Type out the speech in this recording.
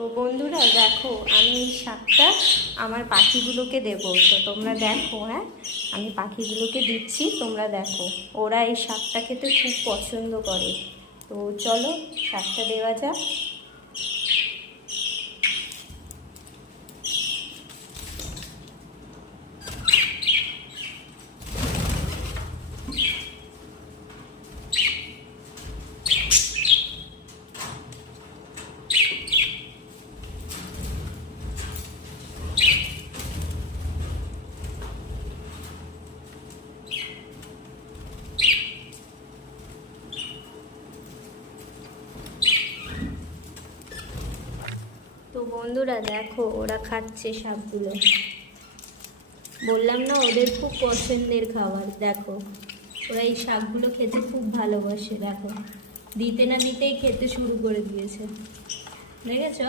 ও বন্ধুরা দেখো, আমি এই শাকটা আমার পাখিগুলোকে দেবো, তো তোমরা দেখো। হ্যাঁ, আমি পাখিগুলোকে দিচ্ছি, তোমরা দেখো। ওরা এই শাকটা খেতে খুব পছন্দ করে। তো চলো শাকটা দেওয়া যাক। তো বন্ধুরা দেখো, ওরা খাচ্ছে শাকগুলো। বললাম না, ওদের খুব পছন্দের খাবার। দেখো, ওরা এই শাকগুলো খেতে খুব ভালোবাসে। দেখো, দিতে না দিতেই খেতে শুরু করে দিয়েছে, দেখেছো?